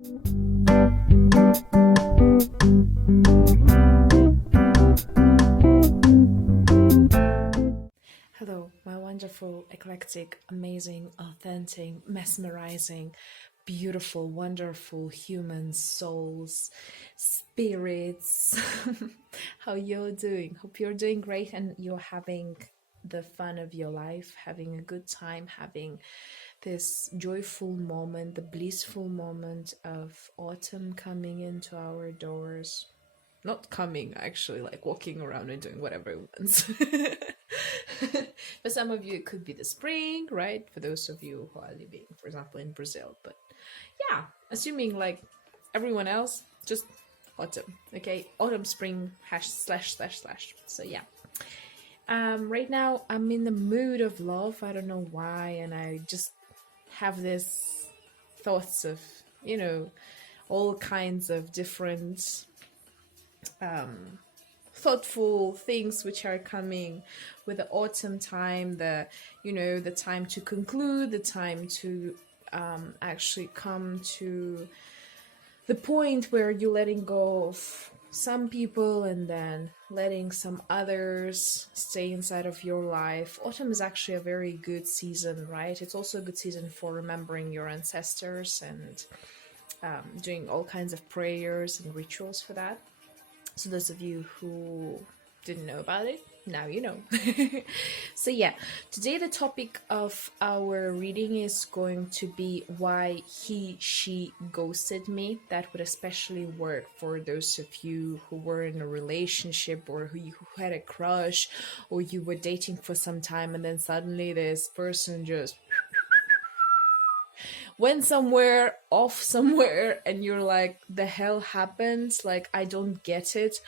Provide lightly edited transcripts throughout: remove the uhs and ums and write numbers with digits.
Hello, my wonderful, eclectic, amazing, authentic, mesmerizing, beautiful, wonderful human souls, spirits. How you're doing? Hope you're doing great and you're having the fun of your life, having a good time, having this joyful moment, the blissful moment of autumn coming into our doors. Not coming, actually, like walking around and doing whatever it wants. For some of you, it could be the spring, right? For those of you who are living, for example, in Brazil. But yeah, assuming like everyone else, just autumn, okay? Autumn, spring, hash, slash, slash, slash. So yeah. Right now, I'm in the mood of love. I don't know why, and I just have this thoughts of, all kinds of different thoughtful things which are coming with the autumn time, the time to conclude, the time to actually come to the point where you're letting go of some people and then letting some others stay inside of your life. Autumn is actually a very good season, right? It's also a good season for remembering your ancestors and doing all kinds of prayers and rituals for that. So those of you who didn't know about it, now you know. So yeah, today the topic of our reading is going to be why she ghosted me. That would especially work for those of you who were in a relationship or who had a crush or you were dating for some time and then suddenly this person just went somewhere off somewhere and you're like, the hell happened? Like, I don't get it.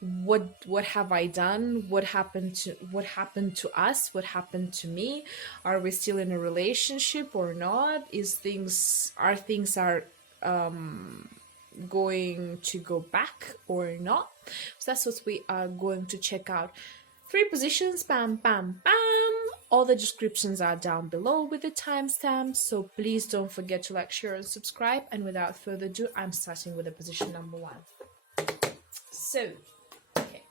What have I done? What happened to us? What happened to me? Are we still in a relationship or not? Are things going to go back or not? So that's what we are going to check out. 3 positions, bam, bam, bam. All the descriptions are down below with the timestamps, so please don't forget to like, share, and subscribe. And without further ado, I'm starting with the position number 1. So, okay.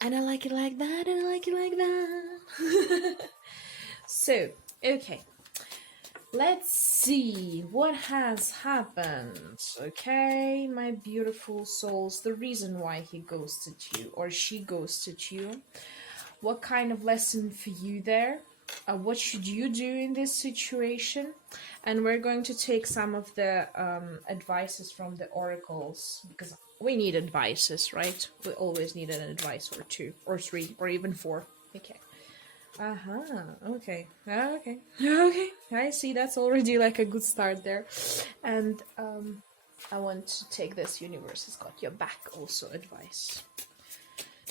And I like it like that, and I like it like that. So, okay. Let's see what has happened. Okay, my beautiful souls, the reason why he ghosted you or she ghosted you. What kind of lesson for you there? What should you do in this situation? And we're going to take some of the advices from the oracles because we need advices, right? We always need an advice or 2 or 3 or even 4. Okay. Okay. Okay. Okay. I see. That's already like a good start there. And I want to take this universe has got your back also advice.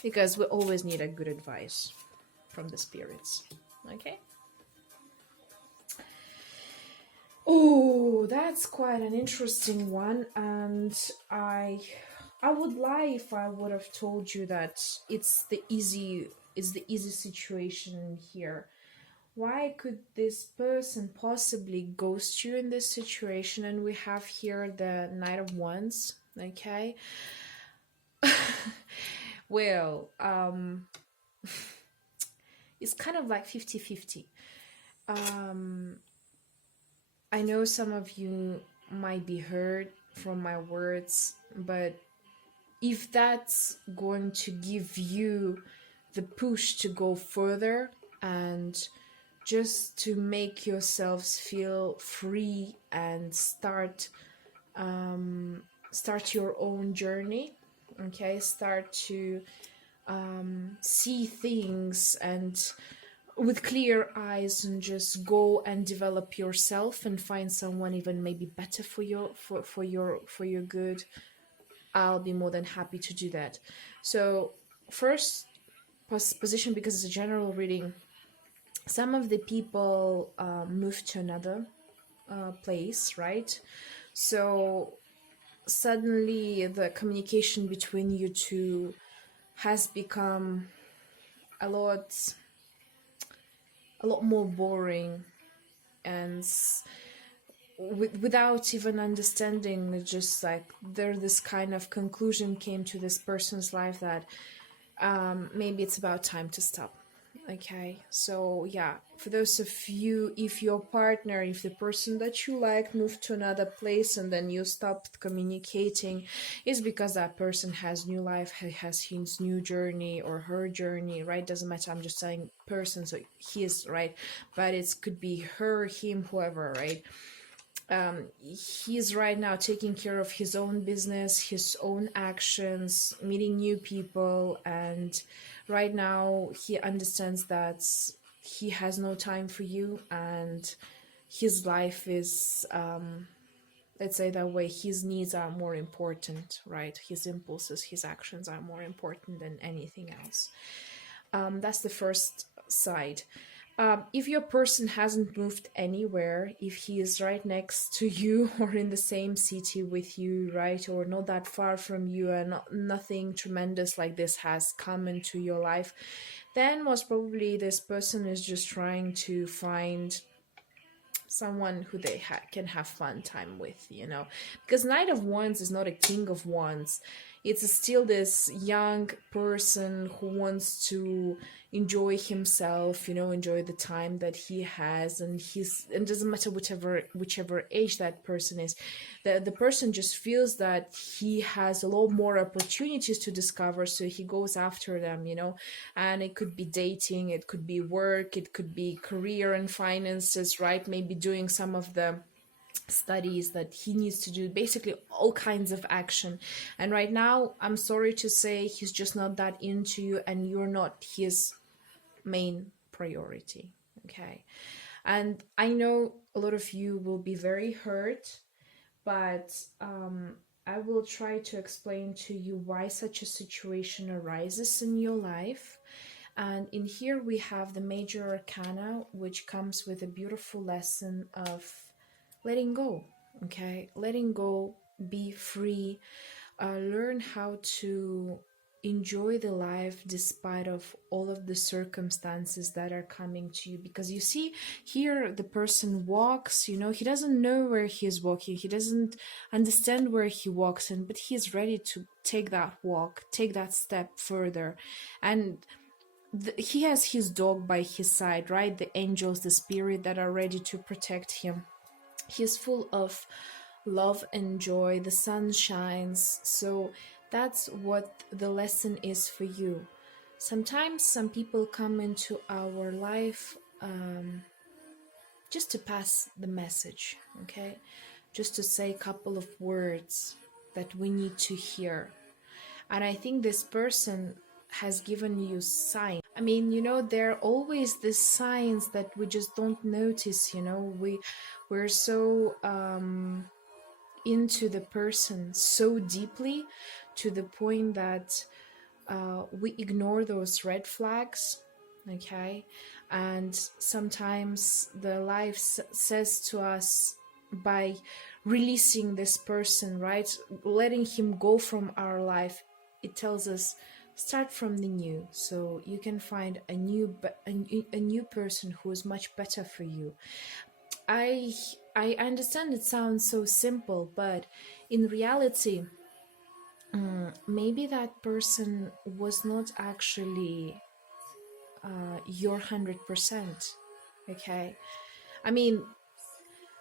Because we always need a good advice from the spirits. Okay? Oh, that's quite an interesting one. And I would lie if I would have told you that it's the easy situation here. Why could this person possibly ghost you in this situation? And we have here the Knight of Wands, okay? Well, it's kind of like 50-50. I know some of you might be hurt from my words, but if that's going to give you the push to go further and just to make yourselves feel free and start your own journey, okay? Start to see things and with clear eyes and just go and develop yourself and find someone even maybe better for your good. I'll be more than happy to do that. So first position, because it's a general reading, some of the people moved to another place, right? So suddenly the communication between you two has become a lot more boring, and without even understanding, just like there this kind of conclusion came to this person's life that maybe it's about time to stop. Okay, so yeah, for those of you, if your partner, if the person that you like moved to another place and then you stopped communicating, is because that person has new life, has his new journey or her journey, right? Doesn't matter, I'm just saying person, so his, right? But it could be her, him, whoever, right? He's right now taking care of his own business, his own actions, meeting new people, and right now he understands that he has no time for you, and his life is, let's say that way, his needs are more important, right? His impulses, his actions are more important than anything else. That's the first side. If your person hasn't moved anywhere, if he is right next to you or in the same city with you, right, or not that far from you, and nothing tremendous like this has come into your life, then most probably this person is just trying to find someone who they can have fun time with, because Knight of Wands is not a King of Wands. It's still this young person who wants to enjoy himself, enjoy the time that he has, and it doesn't matter whichever age that person is. The person just feels that he has a lot more opportunities to discover, so he goes after them, and it could be dating, it could be work, it could be career and finances, right? Maybe doing some of the studies that he needs to do, basically all kinds of action. And right now, I'm sorry to say, he's just not that into you, and you're not his main priority. Okay. And I know a lot of you will be very hurt, but I will try to explain to you why such a situation arises in your life. And in here we have the major arcana, which comes with a beautiful lesson of letting go. Okay, letting go, be free, learn how to enjoy the life despite of all of the circumstances that are coming to you. Because you see here, the person walks, he doesn't know where he is walking, he doesn't understand where he walks in, but he's ready to take that walk, take that step further. And he has his dog by his side, right? The angels, the spirit that are ready to protect him. He's full of love and joy, the sun shines. So that's what the lesson is for you. Sometimes some people come into our life just to pass the message, okay? Just to say a couple of words that we need to hear. And I think this person has given you signs. I mean, there are always these signs that we just don't notice, we're so into the person so deeply, to the point that we ignore those red flags, okay? And sometimes the life says to us, by releasing this person, right, letting him go from our life, it tells us, start from the new, so you can find a new person who is much better for you. I understand it sounds so simple, but in reality, maybe that person was not actually your 100%. Okay, I mean,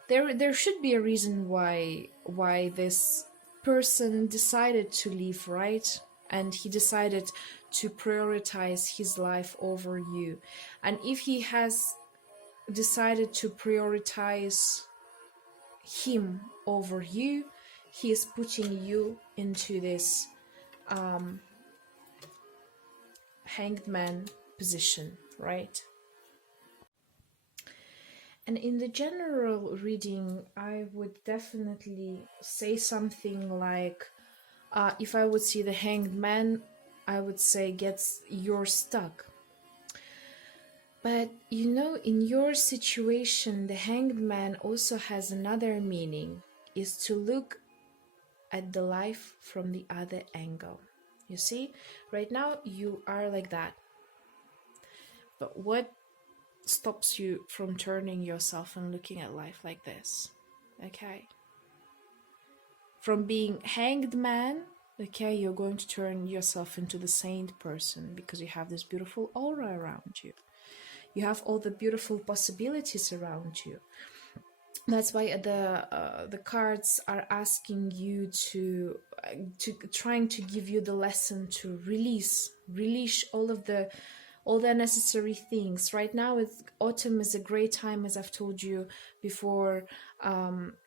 there should be a reason why this person decided to leave, right? And he decided to prioritize his life over you. And if he has decided to prioritize him over you, he is putting you into this hanged man position, right? And in the general reading, I would definitely say something like, if I would see the hanged man, I would say, you're stuck. But in your situation, the hanged man also has another meaning, is to look at the life from the other angle. You see, right now you are like that. But what stops you from turning yourself and looking at life like this? Okay. From being hanged man, okay, you're going to turn yourself into the saint person because you have this beautiful aura around you. You have all the beautiful possibilities around you. That's why the cards are asking you to trying to give you the lesson to release all the necessary things. Right now, autumn is a great time, as I've told you before.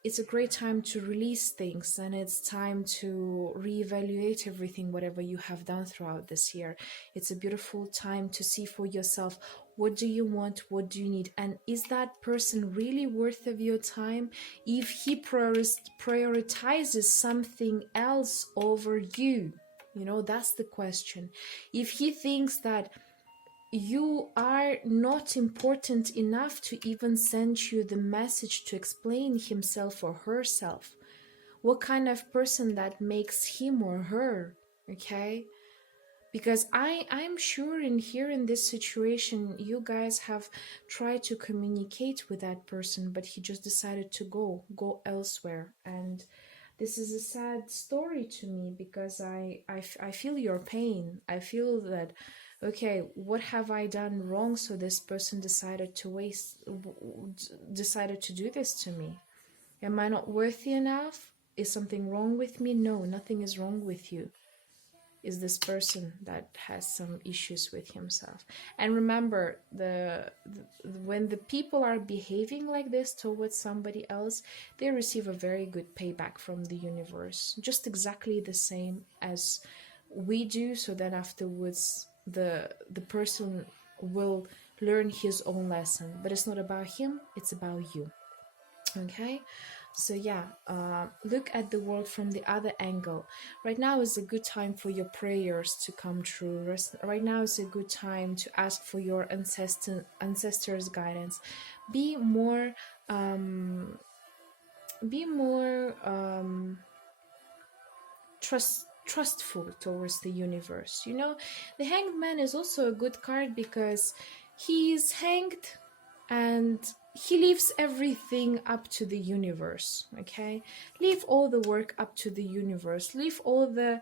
It's a great time to release things, and it's time to reevaluate everything, whatever you have done throughout this year. It's a beautiful time to see for yourself, what do you want, what do you need, and is that person really worth of your time? If he prioritizes something else over you, that's the question. If he thinks that you are not important enough to even send you the message to explain himself or herself, what kind of person that makes him or her, okay? Because I'm sure in this situation, you guys have tried to communicate with that person, but he just decided to go elsewhere. And this is a sad story to me, because I feel your pain. I feel that, okay, what have I done wrong so this person decided to do this to me? Am I not worthy enough? Is something wrong with me? No, nothing is wrong with you. Is this person that has some issues with himself. And remember, when the people are behaving like this towards somebody else, they receive a very good payback from the universe, just exactly the same as we do. So then afterwards, the person will learn his own lesson, but it's not about him, it's about you. Okay, so yeah, look at the world from the other angle. Right now is a good time for your prayers to come true. Right now is a good time to ask for your ancestors' guidance. Be more trustful towards the universe. The Hanged Man is also a good card because he's hanged and he leaves everything up to the universe. Okay, leave all the work up to the universe, leave all the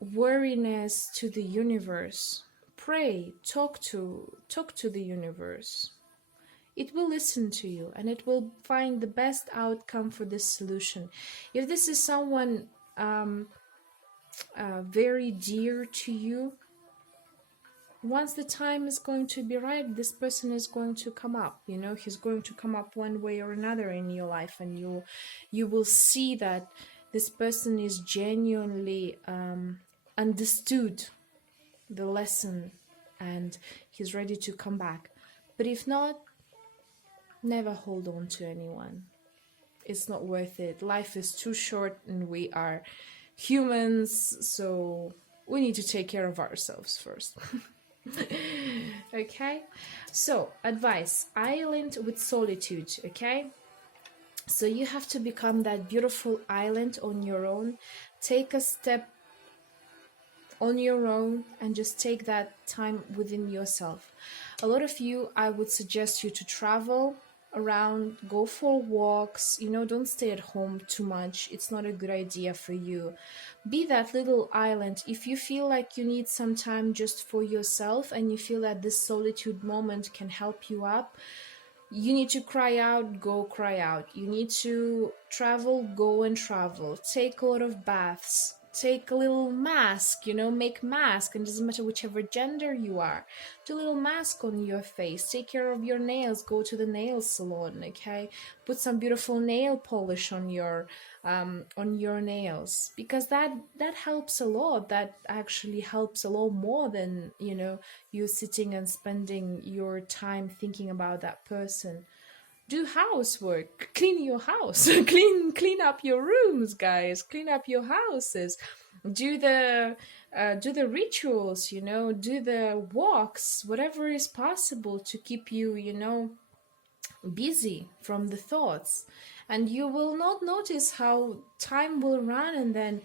worriness to the universe. Pray, talk to the universe. It will listen to you and it will find the best outcome for this solution. If this is someone very dear to you, once the time is going to be right, this person is going to come up. He's going to come up one way or another in your life, and you will see that this person is genuinely understood the lesson and he's ready to come back. But if not, never hold on to anyone. It's not worth it. Life is too short and we are humans, so we need to take care of ourselves first. Okay, so advice: island with solitude. Okay, so you have to become that beautiful island on your own. Take a step on your own and just take that time within yourself. A lot of you, I would suggest you to travel around, go for walks. Don't stay at home too much. It's not a good idea for you. Be that little island. If you feel like you need some time just for yourself and you feel that this solitude moment can help you up, you need to cry out, go cry out. You need to travel, go and travel. Take a lot of baths. Take a little mask, make mask, and it doesn't matter whichever gender you are. Do a little mask on your face. Take care of your nails. Go to the nail salon, okay? Put some beautiful nail polish on your nails, because that helps a lot. That actually helps a lot more than you sitting and spending your time thinking about that person. Do housework, clean your house, clean up your rooms, guys, clean up your houses, do the rituals, do the walks, whatever is possible to keep you, busy from the thoughts. And you will not notice how time will run, and then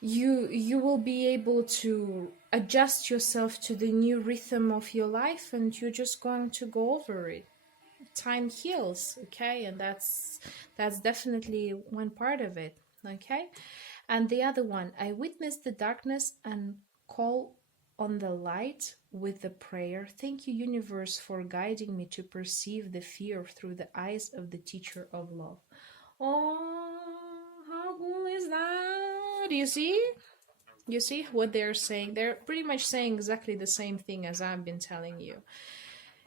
you will be able to adjust yourself to the new rhythm of your life, and you're just going to go over it. time heals, okay? And that's definitely one part of it, okay? And the other one, I witness the darkness and call on the light with the prayer. Thank you, universe, for guiding me to perceive the fear through the eyes of the teacher of love. Oh, how cool is that? You see? You see what they're saying? They're pretty much saying exactly the same thing as I've been telling you.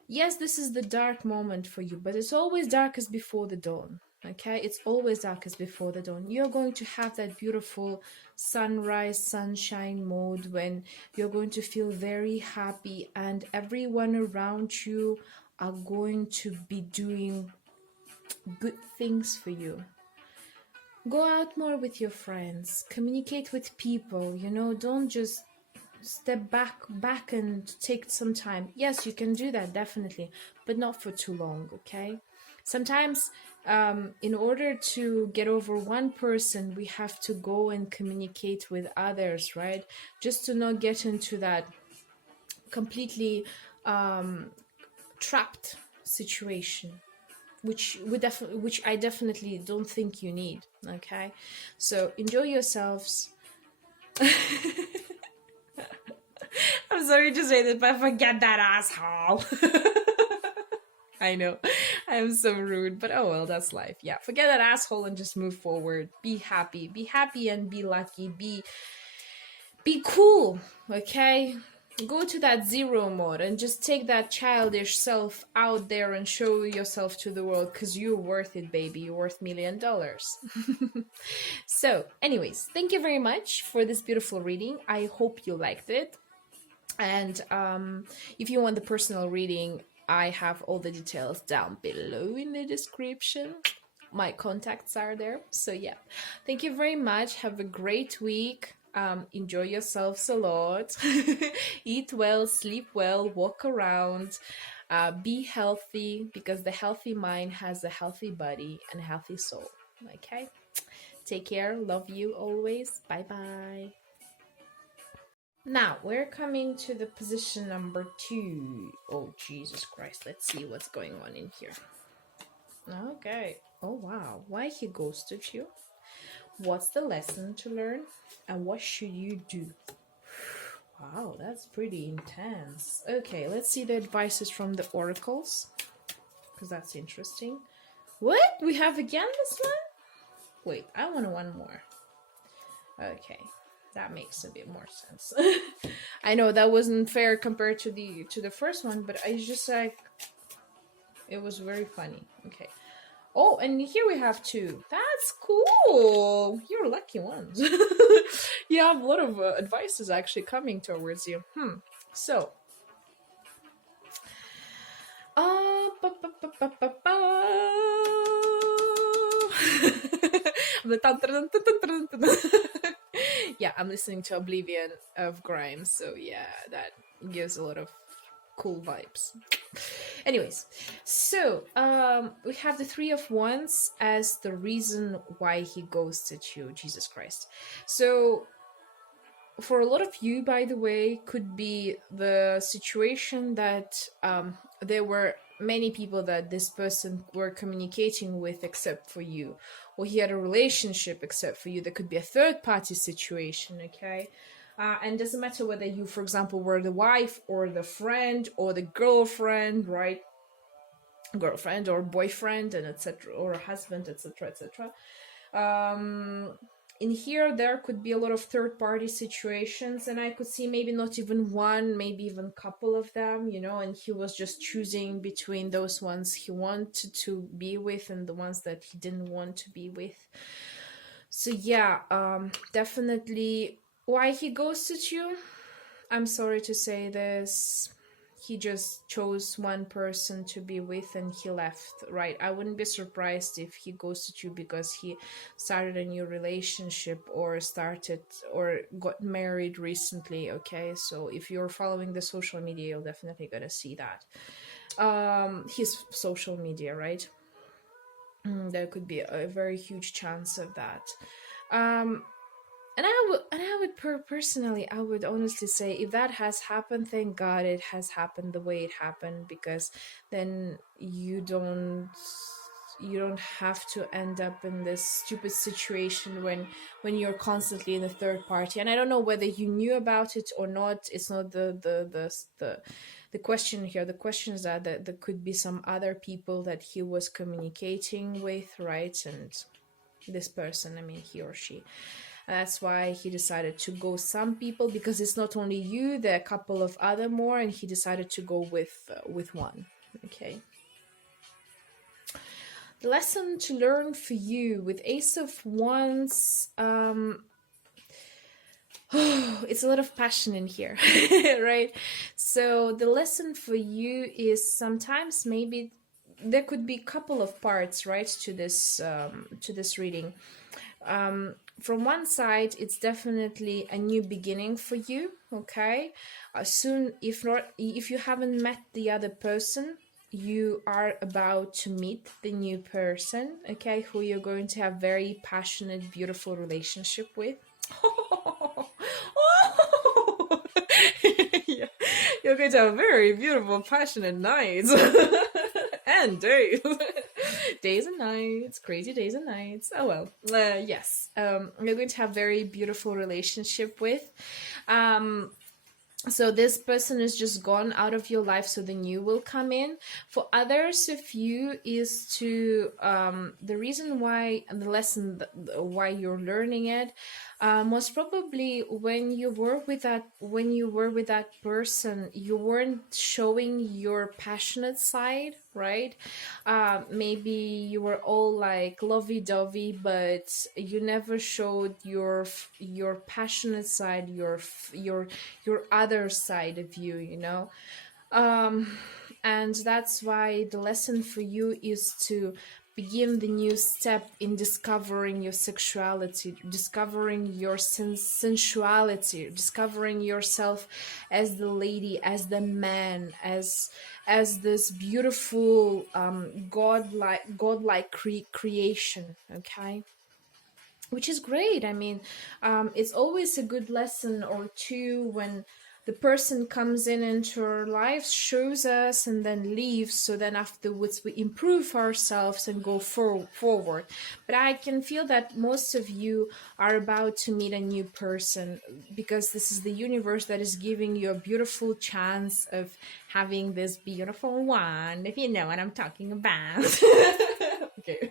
Yes, this is the dark moment for you, but it's always darkest before the dawn. Okay, it's always darkest before the dawn. You're going to have that beautiful sunrise, sunshine mode when you're going to feel very happy, and everyone around you are going to be doing good things for you. Go out more with your friends, communicate with people, don't just step back and take some time. Yes, you can do that, definitely, but not for too long, okay? Sometimes in order to get over one person, we have to go and communicate with others, right? Just to not get into that completely trapped situation, which I definitely don't think you need, okay? So enjoy yourselves. I'm sorry to say that, but forget that asshole. I know, I'm so rude, but oh well, that's life. Yeah, forget that asshole and just move forward. Be happy and be lucky. Be cool, okay? Go to that zero mode and just take that childish self out there and show yourself to the world, because you're worth it, baby. You're worth $1 million. So, anyways, thank you very much for this beautiful reading. I hope you liked it. And if you want the personal reading, I have all the details down below in the description. My contacts are there. So yeah, thank you very much. Have a great week. Enjoy yourselves a lot. Eat well, sleep well, walk around, be healthy, because the healthy mind has a healthy body and a healthy soul. Okay, take care. Love you always. Bye bye. Now we're coming to the position number 2. Oh, Jesus Christ. Let's see what's going on in here. Okay. Oh, wow. Why he ghosted you? What's the lesson to learn? And what should you do? Wow, that's pretty intense. Okay, let's see the advices from the oracles, because that's interesting. What? We have again this one? Wait, I want one more. Okay. That makes a bit more sense. I know that wasn't fair compared to the first one, but I just like, it was very funny. Okay. Oh, and here we have 2. That's cool. You're lucky ones. You have a lot of advices actually coming towards you. So. Yeah, I'm listening to Oblivion of Grimes, so yeah, that gives a lot of cool vibes. Anyways, so we have the 3 of Wands as the reason why he ghosted you. Jesus Christ. So for a lot of you, by the way, could be the situation that there were many people that this person were communicating with except for you, or he had a relationship except for you. There could be a third party situation, okay? And doesn't matter whether you, for example, were the wife or the friend or the girlfriend, right? Girlfriend or boyfriend, and etc., or a husband, etc., etc. In here, there could be a lot of third-party situations, and I could see maybe not even one, maybe even a couple of them, and he was just choosing between those ones he wanted to be with and the ones that he didn't want to be with. So yeah, definitely why he ghosted you. I'm sorry to say this. He just chose one person to be with and he left, right? I wouldn't be surprised if he ghosted you because he started a new relationship or got married recently, okay? So if you're following the social media, you're definitely gonna see that. His social media, right? There could be a very huge chance of that. And Personally, I would honestly say, if that has happened, thank God it has happened the way it happened, because then you don't have to end up in this stupid situation when you're constantly in a third party. And I don't know whether you knew about it or not. It's not the question here. The question is that there could be some other people that he was communicating with, right? And this person, I mean, he or she. That's why he decided to go some people, because it's not only you, there are a couple of other more, and he decided to go with one. Okay. The lesson to learn for you with Ace of Wands, it's a lot of passion in here, right? So the lesson for you is, sometimes maybe there could be a couple of parts, right, to this reading. From one side, it's definitely a new beginning for you, okay? Soon, if you haven't met the other person, you are about to meet the new person, okay, who you're going to have very passionate, beautiful relationship with. Yeah. You're going to have very beautiful, passionate nights and days. Days and nights, crazy days and nights. Oh well, yes. You're going to have very beautiful relationship with. So this person is just gone out of your life, so the new will come in. For others of you is to the reason why, and the lesson why you're learning it, most probably when you were with that person, you weren't showing your passionate side, right? Maybe you were all like lovey-dovey, but you never showed your passionate side, your other side of you, you know. And that's why the lesson for you is to begin the new step in discovering your sexuality, discovering your sensuality, discovering yourself as the lady, as the man, as this beautiful godlike creation, okay? Which is great. I mean, it's always a good lesson or two when the person comes into our lives, shows us, and then leaves. So then afterwards we improve ourselves and go forward. But I can feel that most of you are about to meet a new person, because this is the universe that is giving you a beautiful chance of having this beautiful one, if you know what I'm talking about. Okay.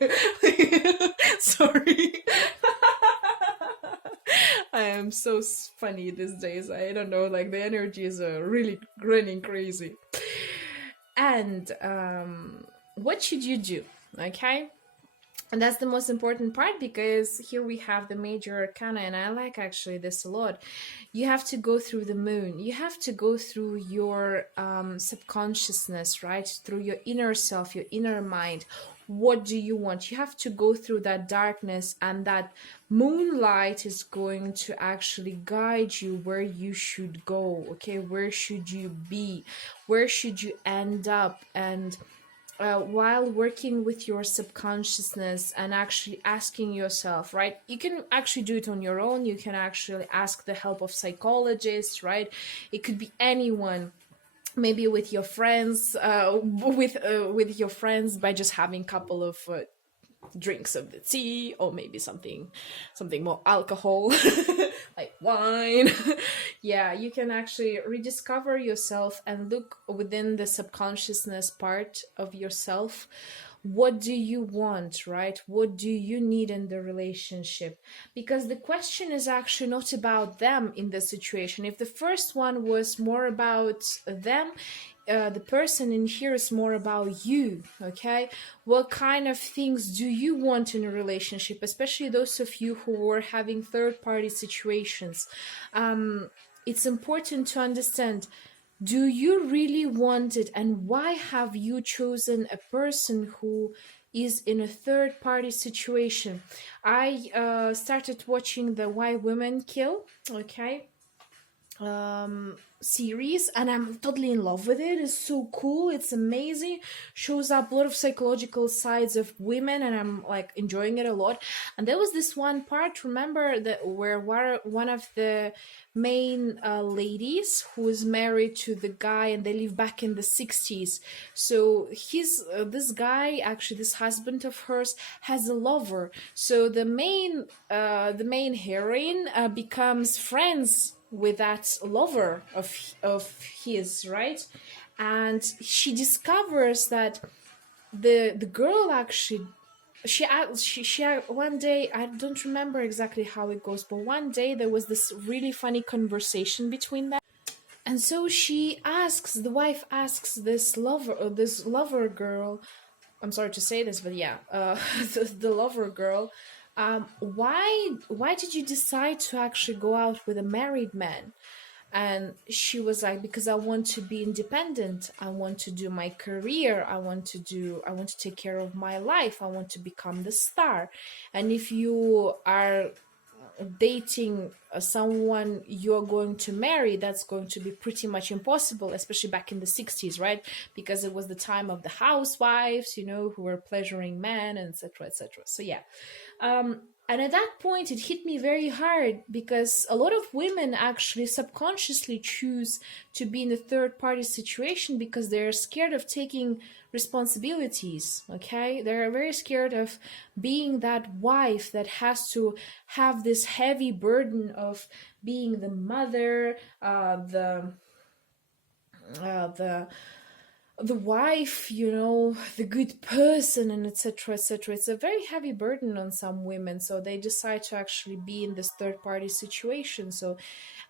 Sorry. I am so funny these days. I don't know, like the energy is really running crazy. And what should you do? Okay. And that's the most important part, because here we have the major arcana, and I like actually this a lot. You have to go through the moon. You have to go through your subconsciousness, right? Through your inner self, your inner mind. What do you want? You have to go through that darkness, and that moonlight is going to actually guide you where you should go, okay? Where should you be? Where should you end up? And while working with your subconsciousness and actually asking yourself, right? You can actually do it on your own. You can actually ask the help of psychologists, right? It could be anyone. Maybe with your friends, with your friends, by just having a couple of drinks of the tea, or maybe something more alcohol, like wine. Yeah, you can actually rediscover yourself and look within the subconsciousness part of yourself. What do you want, right? What do you need in the relationship? Because the question is actually not about them in the situation. If the first one was more about them, the person in here is more about you, okay? What kind of things do you want in a relationship, especially those of you who were having third-party situations? It's important to understand, do you really want it, and why have you chosen a person who is in a third-party situation? I started watching the Why Women Kill, okay? series, and I'm totally in love with it. It's so cool, it's amazing, shows up a lot of psychological sides of women, and I'm like enjoying it a lot. And there was this one part, remember, that where one of the main ladies who is married to the guy, and they live back in the 60s. So he's this guy, actually this husband of hers, has a lover. So the main heroine becomes friends with that lover of his, right? And she discovers that the girl actually, she one day, I don't remember exactly how it goes, but one day there was this really funny conversation between them. And so the wife asks this lover girl, I'm sorry to say this, but yeah, the lover girl, why did you decide to actually go out with a married man? And she was like, because I want to be independent, I want to do my career, I want to take care of my life, I want to become the star. And if you are dating someone you're going to marry, that's going to be pretty much impossible, especially back in the 60s, right? Because it was the time of the housewives, who were pleasuring men, and etc., etc. So yeah. And at that point, it hit me very hard, because a lot of women actually subconsciously choose to be in a third party situation because they're scared of taking responsibilities. Okay, they're very scared of being that wife that has to have this heavy burden of being the mother, the wife, the good person, and etc., etc. It's a very heavy burden on some women, so they decide to actually be in this third party situation. So,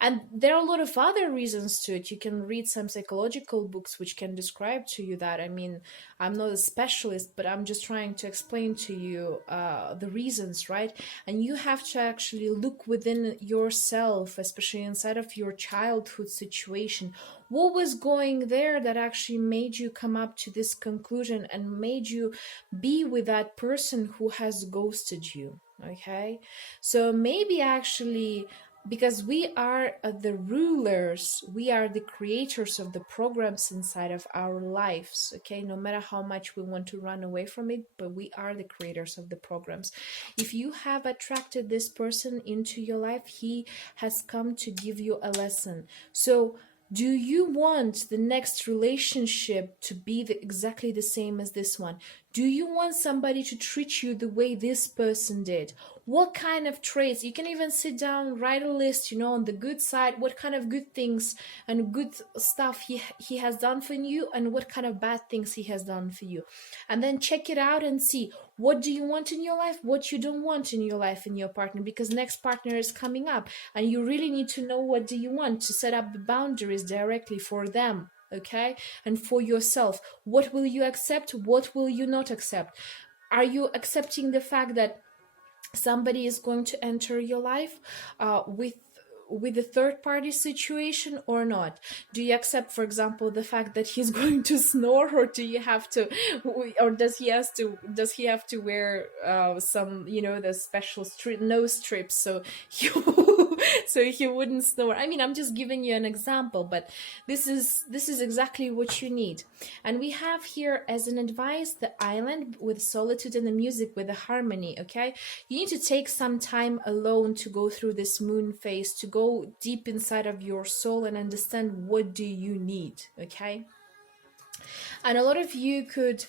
and there are a lot of other reasons to it. You can read some psychological books which can describe to you that. I mean, I'm not a specialist, but I'm just trying to explain to you the reasons, right? And you have to actually look within yourself, especially inside of your childhood situation. What was going there that actually made you come up to this conclusion and made you be with that person who has ghosted you? Okay, so maybe actually, because we are the rulers, we are the creators of the programs inside of our lives. Okay, no matter how much we want to run away from it, but we are the creators of the programs. If you have attracted this person into your life, he has come to give you a lesson. So do you want the next relationship to be exactly the same as this one? Do you want somebody to treat you the way this person did? What kind of traits? You can even sit down, write a list, on the good side, what kind of good things and good stuff he has done for you, and what kind of bad things he has done for you. And then check it out and see, what do you want in your life, what you don't want in your life, in your partner, because next partner is coming up, and you really need to know what do you want to set up the boundaries directly for them. Okay, and for yourself, what will you accept, what will you not accept? Are you accepting the fact that somebody is going to enter your life with a third party situation or not? Do you accept, for example, the fact that he's going to snore, or do you have to, or does he have to wear some, the special nose strips, so he wouldn't snore? I mean, I'm just giving you an example, but this is exactly what you need. And we have here as an advice the island with solitude and the music with the harmony. Okay, you need to take some time alone to go through this moon phase, to go deep inside of your soul and understand what do you need. Okay, and a lot of you could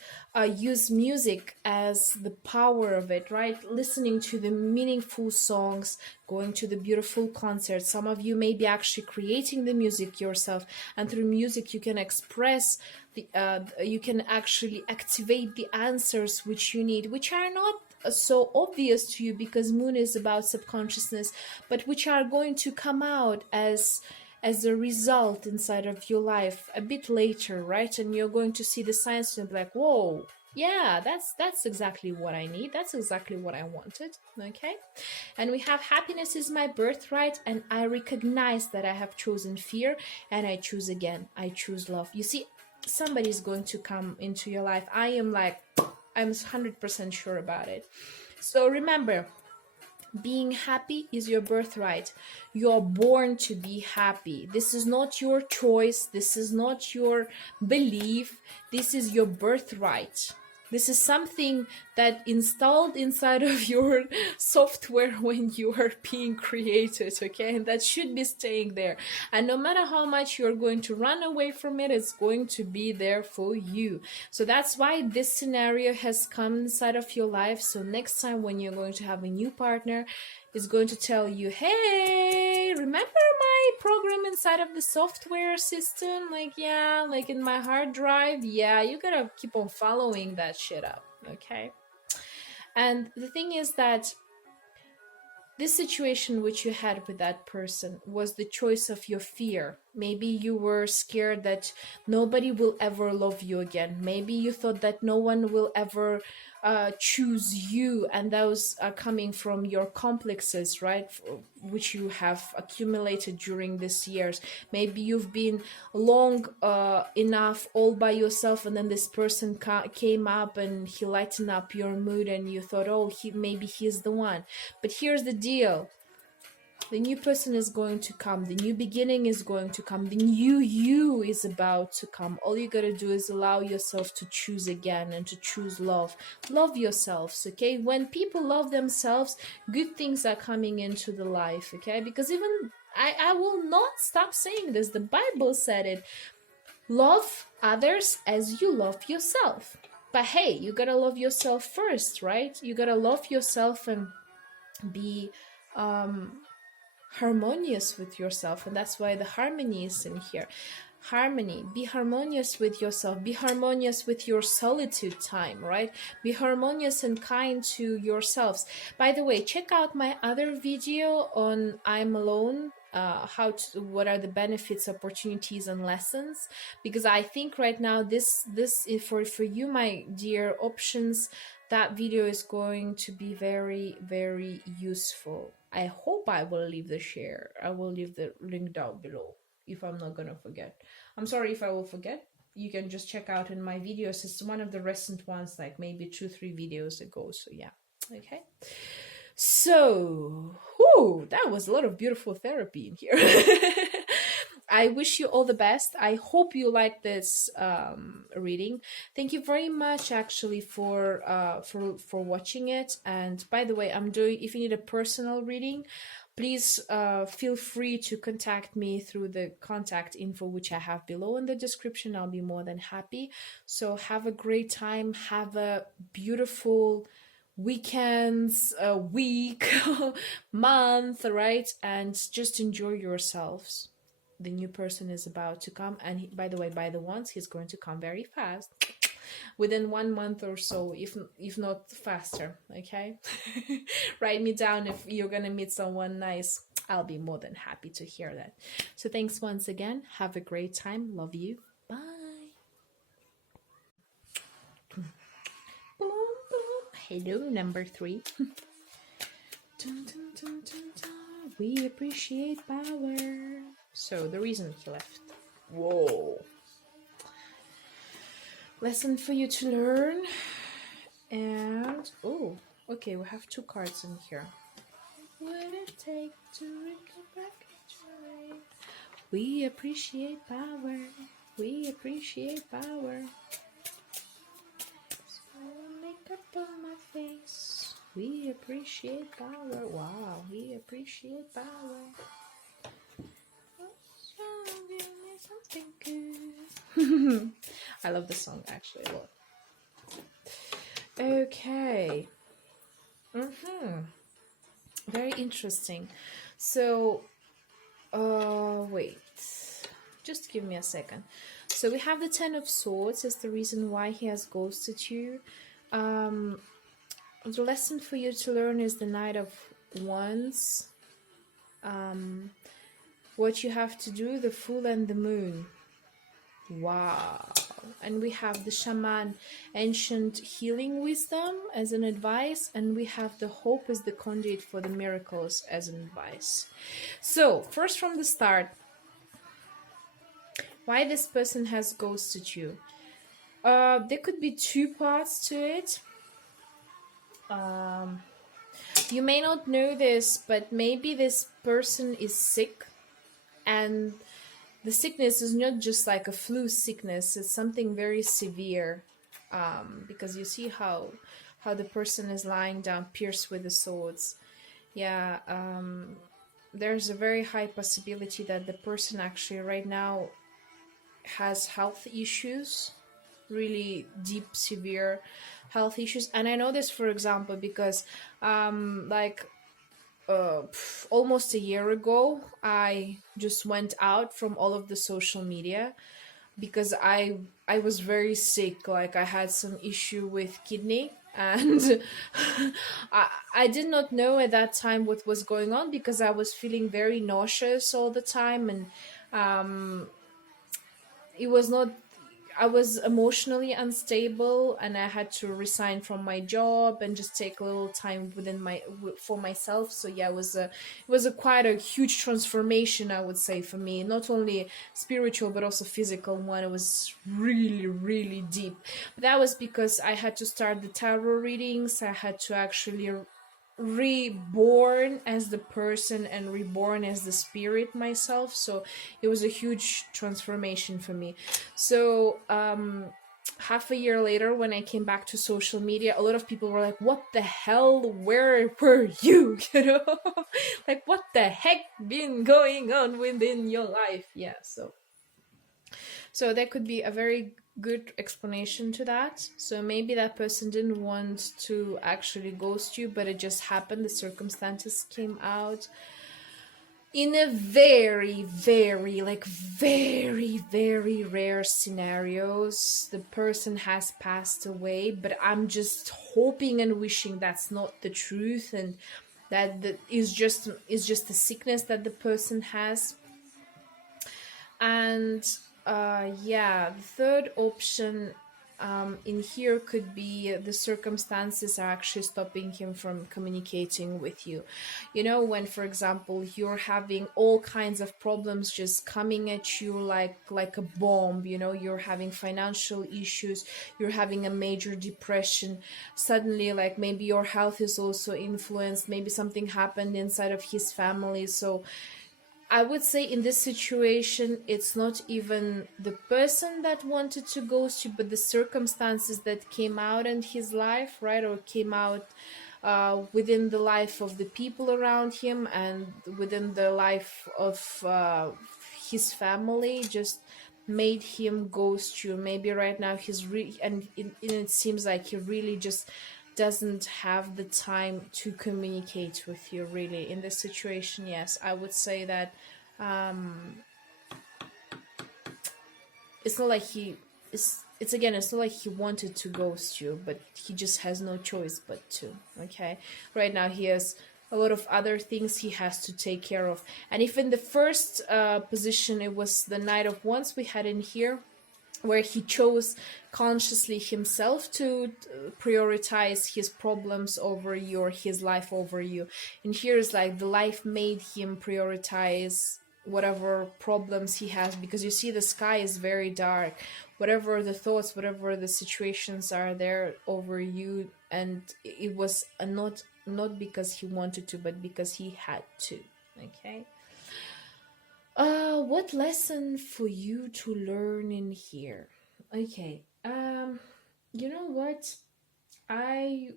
use music as the power of it, right? Listening to the meaningful songs, going to the beautiful concerts. Some of you may be actually creating the music yourself, and through music you can express you can actually activate the answers which you need, which are not so obvious to you because moon is about subconsciousness, but which are going to come out as a result inside of your life a bit later, right? And you're going to see the signs and be like, whoa, yeah, that's exactly what I need, that's exactly what I wanted. Okay, and we have happiness is my birthright, and I recognize that I have chosen fear, and I choose again, I choose love. You see, somebody's going to come into your life. I'm 100% sure about it. So remember, Being happy is your birthright. You are born to be happy. This is not your choice. This is not your belief. This is your birthright. This is something that installed inside of your software when you are being created, okay? And that should be staying there. And no matter how much you're going to run away from it, it's going to be there for you. So that's why this scenario has come inside of your life. So next time when you're going to have a new partner, is going to tell you, hey, remember my program inside of the software system? Like, yeah, like in my hard drive. Yeah, you gotta keep on following that shit up, okay? And the thing is that this situation which you had with that person was the choice of your fear. Maybe you were scared that nobody will ever love you again. Maybe you thought that no one will ever choose you, and those are coming from your complexes, right, which you have accumulated during these years. Maybe you've been long enough all by yourself, and then this person came up and he lightened up your mood, and you thought, oh, maybe he's the one. But here's the deal. The new person is going to come. The new beginning is going to come. The new you is about to come. All you gotta do is allow yourself to choose again and to choose love. Love yourselves, okay? When people love themselves, good things are coming into the life, okay? Because even I will not stop saying this. The Bible said it. Love others as you love yourself. But hey, you gotta love yourself first, right? You gotta love yourself and be harmonious with yourself, and that's why the harmony is in here. Harmony. Be harmonious with yourself. Be harmonious with your solitude time, right? Be harmonious and kind to yourselves. By the way, check out my other video on I'm alone. What are the benefits, opportunities, and lessons? Because I think right now this is for you, my dear options. That video is going to be very, very useful. I hope I will leave the share. I will leave the link down below if I'm not gonna forget. I'm sorry if I will forget. You can just check out in my videos. It's one of the recent ones, like maybe 2-3 videos ago. So yeah, okay. So, that was a lot of beautiful therapy in here. I wish you all the best. I hope you like this reading. Thank you very much, actually, for watching it. And by the way, I'm doing. If you need a personal reading, please feel free to contact me through the contact info which I have below in the description. I'll be more than happy. So have a great time. Have a beautiful weekends, a week, month, right? And just enjoy yourselves. The new person is about to come, and by the way, by the ones, he's going to come very fast, within 1 month or so, if not faster, okay? Write me down if you're gonna meet someone nice. I'll be more than happy to hear that. So thanks once again. Have a great time. Love you. Bye. Hello, number 3. Dun, dun, dun, dun, dun. We appreciate power. So the reason he left. Whoa. Lesson for you to learn. And oh, okay, we have 2 cards in here. What it take to back joy? We appreciate power. We appreciate power. So makeup on my face. We appreciate power. Wow, we appreciate power. Good. I love the song actually a lot. Okay. Very interesting. So, wait. Just give me a second. So we have the 10 of Swords as the reason why he has ghosted you. The lesson for you to learn is the Knight of Wands. What you have to do, the Fool and the Moon. Wow. And we have the Shaman, ancient healing wisdom as an advice, and we have the Hope as the conduit for the miracles as an advice. So first from the start, why this person has ghosted you. There could be 2 parts to it. You may not know this, but maybe this person is sick, and the sickness is not just like a flu sickness, it's something very severe. Because you see how the person is lying down pierced with the swords. Yeah, there's a very high possibility that the person actually right now has health issues, really deep, severe health issues. And I know this, for example, because like almost a year ago, I just went out from all of the social media because I was very sick. Like I had some issue with kidney, and I did not know at that time what was going on because I was feeling very nauseous all the time, and um, it was not, I was emotionally unstable, and I had to resign from my job and just take a little time within for myself. So yeah, it was a quite a huge transformation, I would say, for me, not only spiritual but also physical one. It was really, really deep. But that was because I had to start the tarot readings. I had to actually reborn as the person and reborn as the spirit myself. So it was a huge transformation for me. So half a year later, when I came back to social media, a lot of people were like, what the hell, where were you? You know, like, what the heck been going on within your life? Yeah. So there could be a very good explanation to that. So maybe that person didn't want to actually ghost you, but it just happened. The circumstances came out in a very, very, like very, very rare scenarios. The person has passed away, but I'm just hoping and wishing that's not the truth, and that is just a sickness that the person has. And yeah, the third option in here could be the circumstances are actually stopping him from communicating with you. You know, when, for example, you're having all kinds of problems just coming at you like a bomb. You know, you're having financial issues, you're having a major depression. Suddenly, like, maybe your health is also influenced. Maybe something happened inside of his family. So I would say in this situation, it's not even the person that wanted to ghost you, but the circumstances that came out in his life, right? Or came out within the life of the people around him and within the life of his family, just made him ghost you. Maybe right now he's it seems like he really just doesn't have the time to communicate with you, really, in this situation. Yes, I would say that um it's not like it's again, it's not like he wanted to ghost you, but he just has no choice but to. Okay, right now he has a lot of other things he has to take care of. And if in the first position it was the Knight of Wands we had in here, where he chose consciously himself to prioritize his problems over you, or his life over you. And here is like the life made him prioritize whatever problems he has, because you see the sky is very dark. Whatever the thoughts, whatever the situations are there over you, and it was not because he wanted to, but because he had to. Okay. What lesson for you to learn in here? Okay. You know what? I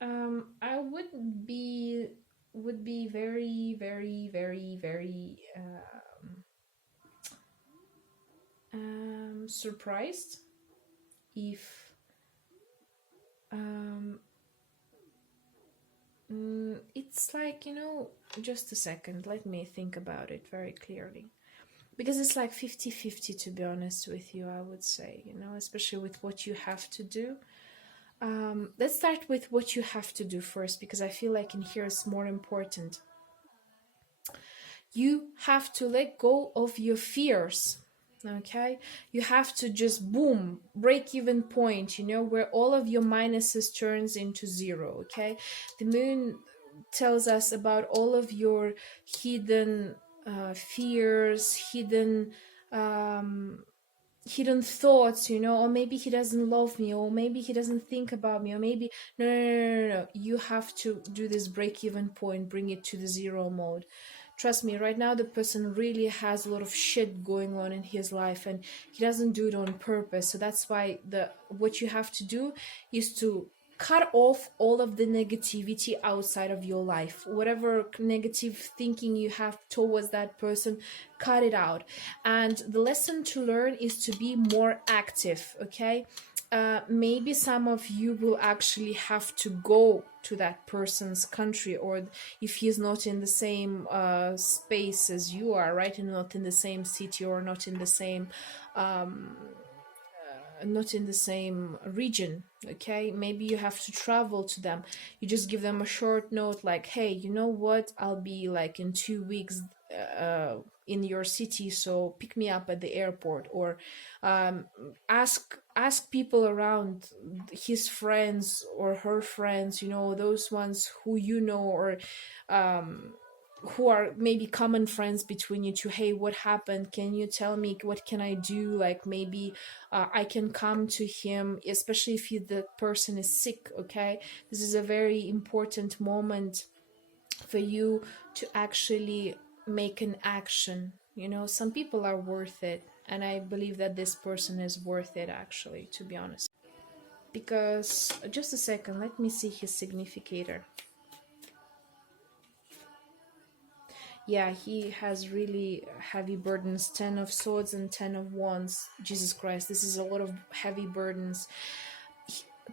I would be very, very, very, very surprised if um it's like, just a second, let me think about it very clearly, because it's like 50-50, to be honest with you, I would say, especially with what you have to do. Let's start with what you have to do first, because I feel like in here it's more important. You have to let go of your fears. Okay, you have to just boom, break even point, where all of your minuses turns into zero. Okay, the moon tells us about all of your hidden fears, hidden hidden thoughts, or maybe he doesn't love me, or maybe he doesn't think about me, or maybe no, no, no, no, no, no. You have to do this break even point, bring it to the zero mode. Trust me, right now the person really has a lot of shit going on in his life, and he doesn't do it on purpose. So that's why the what you have to do is to cut off all of the negativity outside of your life. Whatever negative thinking you have towards that person, cut it out. And the lesson to learn is to be more active, okay? Maybe some of you will actually have to go to that person's country, or if he's not in the same space as you are, right, and not in the same city, or um, not in the same region, okay? Maybe you have to travel to them. You just give them a short note like, hey, you know what, I'll be like in 2 weeks in your city, so pick me up at the airport. Or um, ask people around, his friends or her friends, those ones who or um, who are maybe common friends between you two. Hey, what happened? Can you tell me what can I do? Like, maybe I can come to him, especially if the person is sick, okay? This is a very important moment for you to actually make an action. Some people are worth it, and I believe that this person is worth it, actually, to be honest. Because, just a second, let me see his significator. Yeah, he has really heavy burdens. 10 of swords and 10 of wands. Jesus Christ, this is a lot of heavy burdens.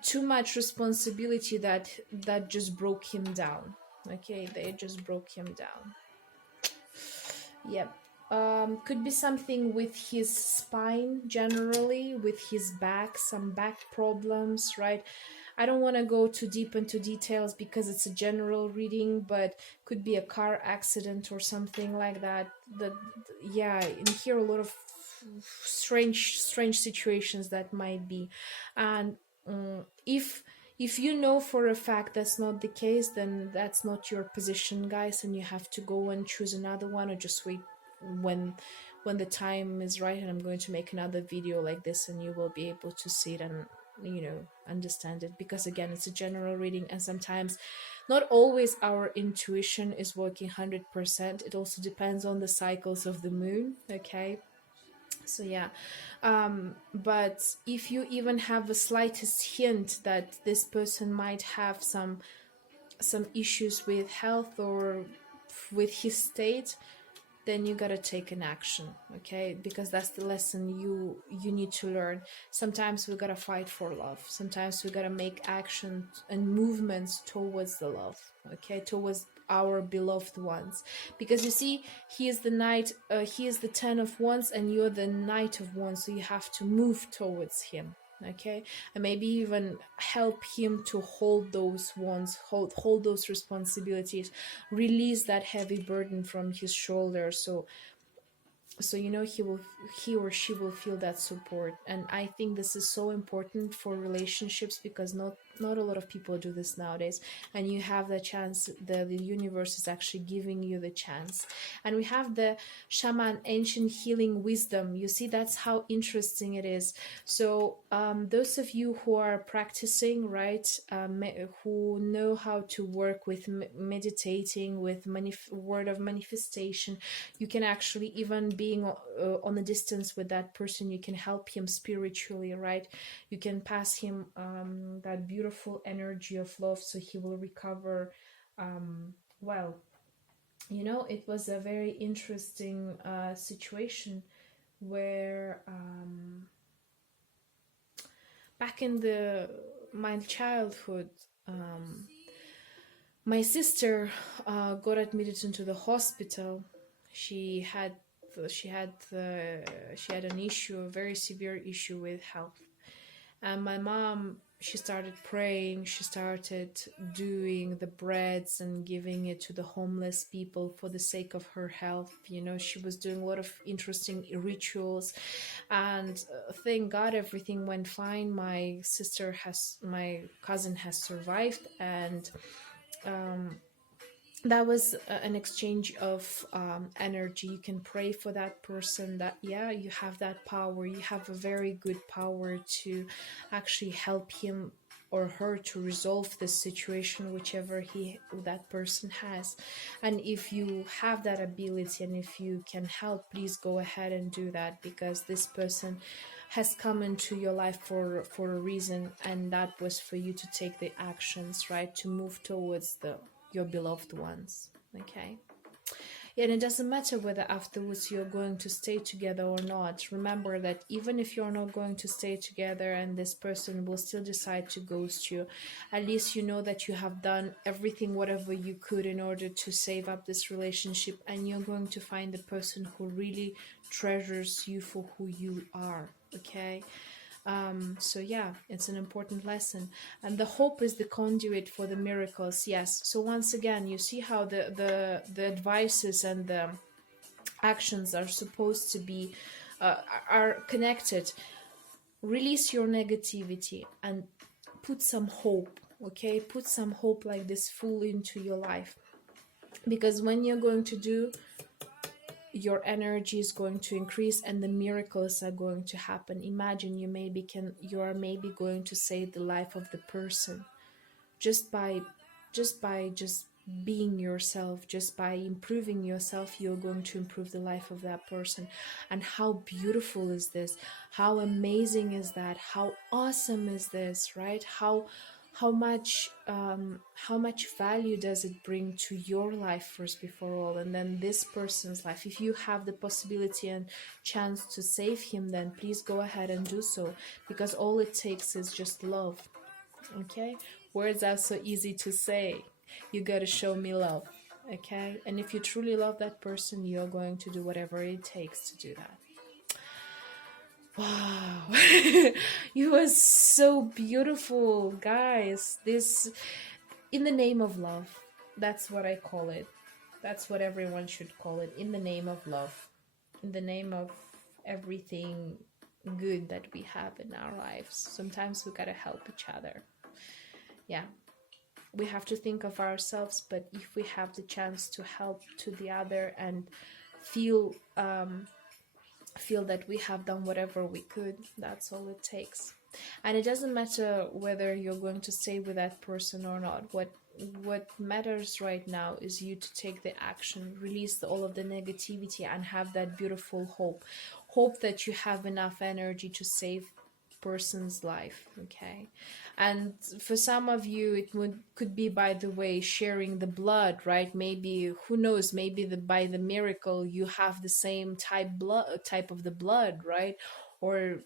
Too much responsibility that just broke him down. Okay, they just broke him down. Yep. Could be something with his spine, generally, with his back, some back problems, right? I don't want to go too deep into details because it's a general reading, but could be a car accident or something like that. Yeah, and here a lot of strange situations that might be. And if you know for a fact that's not the case, then that's not your position, guys, and you have to go and choose another one, or just wait when the time is right. And I'm going to make another video like this, and you will be able to see it and understand it, because again, it's a general reading, and sometimes not always our intuition is working 100%. It also depends on the cycles of the moon, okay? So yeah, but if you even have the slightest hint that this person might have some issues with health or with his state, then you gotta take an action, okay? Because that's the lesson you need to learn. Sometimes we gotta fight for love. Sometimes we gotta make action and movements towards the love, okay? Towards our beloved ones. Because you see, he is the knight, he is the 10 of wands, and you're the knight of wands, so you have to move towards him, okay? And maybe even help him to hold those wands, hold those responsibilities, release that heavy burden from his shoulders, so he or she will feel that support. And I think this is so important for relationships, because not a lot of people do this nowadays, and you have the chance. The universe is actually giving you the chance. And we have the shaman, ancient healing wisdom. You see, that's how interesting it is. So those of you who are practicing, right, who know how to work with meditating, with word of manifestation, you can actually, even being on a distance with that person, you can help him spiritually, right? You can pass him that beautiful energy of love, so he will recover well. It was a very interesting situation where back in my childhood, my sister got admitted into the hospital. She had an issue, a very severe issue with health. And my mom, she started praying, she started doing the breads and giving it to the homeless people for the sake of her health. She was doing a lot of interesting rituals, and thank God everything went fine. My cousin has survived, and that was an exchange of energy. You can pray for that person, that yeah, you have that power, you have a very good power to actually help him or her to resolve this situation, whichever that person has. And if you have that ability and if you can help, please go ahead and do that, because this person has come into your life for a reason, and that was for you to take the actions, right, to move towards the your beloved ones. Okay. And it doesn't matter whether afterwards you're going to stay together or not. Remember that even if you're not going to stay together and this person will still decide to ghost you, at least you know that you have done everything, whatever you could, in order to save up this relationship, and you're going to find the person who really treasures you for who you are. Okay. So yeah, it's an important lesson, and the hope is the conduit for the miracles. Yes. So once again, you see how the advices and the actions are supposed to be are connected. Release your negativity and put some hope. Okay, put some hope like this full into your life, because when you're going to do, your energy is going to increase and the miracles are going to happen. Imagine you are maybe going to save the life of the person just by just being yourself, just by improving yourself. You're going to improve the life of that person. And how beautiful is this? How amazing is that? How awesome is this, right? How much value does it bring to your life first before all, and then this person's life? If you have the possibility and chance to save him, then please go ahead and do so, because all it takes is just love. Okay, words are so easy to say. You gotta show me love. Okay, and if you truly love that person, you're going to do whatever it takes to do that. Wow. It was so beautiful, guys. This, in the name of love, that's what I call it. That's what everyone should call it. In the name of love, in the name of everything good that we have in our lives. Sometimes we gotta help each other. Yeah, we have to think of ourselves, but if we have the chance to help to the other and feel that we have done whatever we could, that's all it takes. And it doesn't matter whether you're going to stay with that person or not. What matters right now is you to take the action, release all of the negativity, and have that beautiful hope that you have enough energy to save person's life. Okay. And for some of you, it could be, by the way, sharing the blood, right? Maybe, who knows, maybe by the miracle you have the same type of the blood, right? Or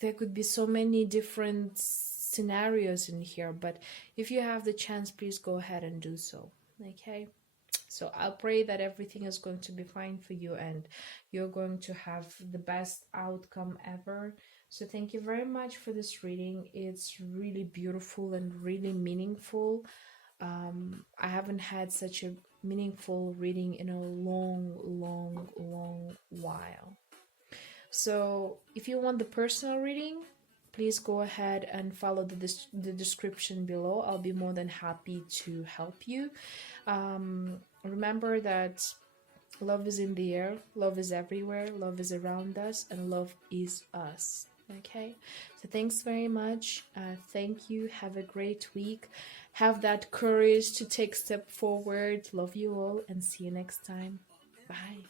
there could be so many different scenarios in here, but if you have the chance, please go ahead and do so. Okay. So I'll pray that everything is going to be fine for you and you're going to have the best outcome ever. So thank you very much for this reading. It's really beautiful and really meaningful. I haven't had such a meaningful reading in a long while. So if you want the personal reading, please go ahead and follow the description below. I'll be more than happy to help you. Remember that love is in the air, love is everywhere, love is around us, and love is us. Okay, so thanks very much. Thank you. Have a great week. Have that courage to take step forward. Love you all and see you next time. Bye.